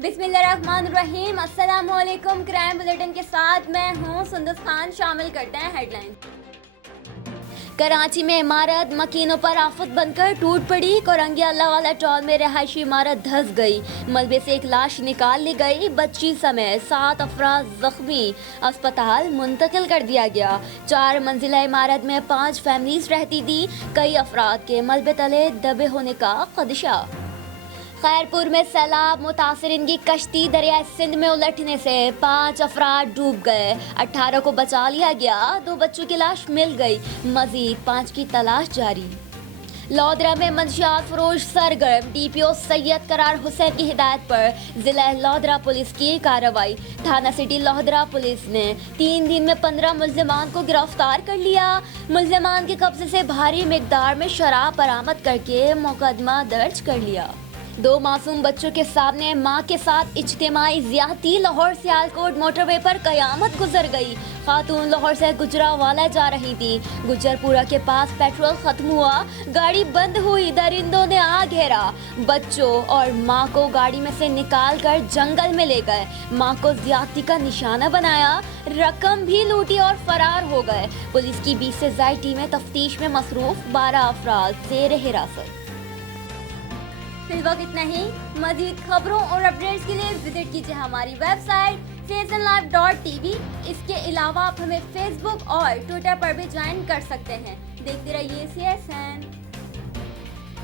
بسم اللہ الرحمن الرحیم، السلام علیکم۔ کرائم بلیٹن کے ساتھ میں ہوں سندس خان۔ شامل کرتے ہیں ہیڈ لائن۔ کراچی میں عمارت مکینوں پر آفت بن کر ٹوٹ پڑی۔ کورنگی اللہ والا ٹول میں رہائشی عمارت دھس گئی، ملبے سے ایک لاش نکال لی گئی، بچی سمیت 7 افراد زخمی، اسپتال منتقل کر دیا گیا۔ 4 منزلہ عمارت میں 5 فیملیز رہتی تھی، کئی افراد کے ملبے تلے دبے ہونے کا خدشہ۔ خیرپور میں سیلاب متاثرین کی کشتی دریائے سندھ میں الٹنے سے 5 افراد ڈوب گئے، 18 کو بچا لیا گیا، 2 بچوں کی لاش مل گئی، مزید 5 کی تلاش جاری۔ لودھرا میں منشیات فروش سرگرم، ڈی پی او سید قرار حسین کی ہدایت پر ضلع لودھرا پولیس کی کارروائی۔ تھانہ سٹی لودھرا پولیس نے 3 دن میں 15 ملزمان کو گرفتار کر لیا۔ ملزمان کے قبضے سے بھاری مقدار میں شراب برآمد کر کے مقدمہ درج کر لیا۔ 2 معصوم بچوں کے سامنے ماں کے ساتھ اجتماعی زیادتی۔ لاہور سیالکوٹ موٹر وے پر قیامت گزر گئی۔ خاتون لاہور سے گجرانوالہ جا رہی تھی، گجرپورہ کے پاس پیٹرول ختم ہوا، گاڑی بند ہوئی، درندوں نے آ گھیرا، بچوں اور ماں کو گاڑی میں سے نکال کر جنگل میں لے گئے، ماں کو زیادتی کا نشانہ بنایا، رقم بھی لوٹی اور فرار ہو گئے۔ پولیس کی 20 سے زائد ٹیمیں تفتیش میں مصروف، 12 افراد زیر حراست۔ فی الوقت اتنا ہی۔ مزید خبروں اور اپڈیٹس کے لیے وزٹ کیجیے ہماری ویب سائٹ csnlive.tv۔ اس کے علاوہ آپ ہمیں فیس بک اور ٹویٹر پر بھی جوائن کر سکتے ہیں۔ دیکھتے رہیے CSN۔